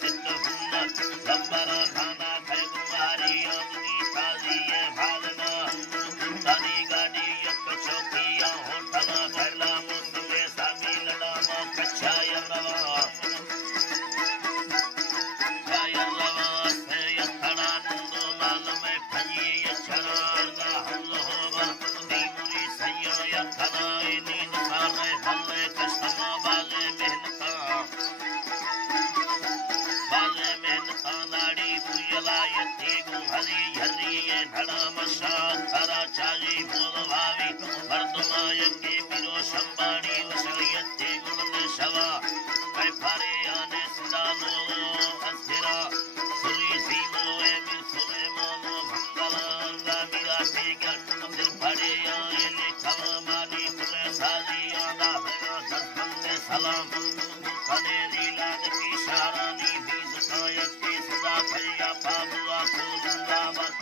सिद्ध हुंदा लंबरा खाना खे गुमारी अग्नि ताजी ये भागना तानी गाड़ी यक चौकिया होटल भरला मुंदे सामी लड़ा मा कच्चा यलवा से यथड़ा नंदो माल में भजी यचरागा हल होवा दीमुरी सैया यथड़ा नींद सारे हल्ले कष्टमा वाले मेहनता नाड़ी बुझला यती गुहरी हरी ये धड़ा मशा धरा चाली बोल भावी वर्धमान के बिरो संबाणी वसयती गुण शवा कै फारे आने सिदानो अस्थिरा सुरी सीमो एमिर सुलेमानो मंगला मिला के गण दिल पड़े आए लेखव मानी पुले साजी आदा है दस सलाम कने लीला की शारानी भी सकायत के सदा भैया बाबुआ को जिंदाबाद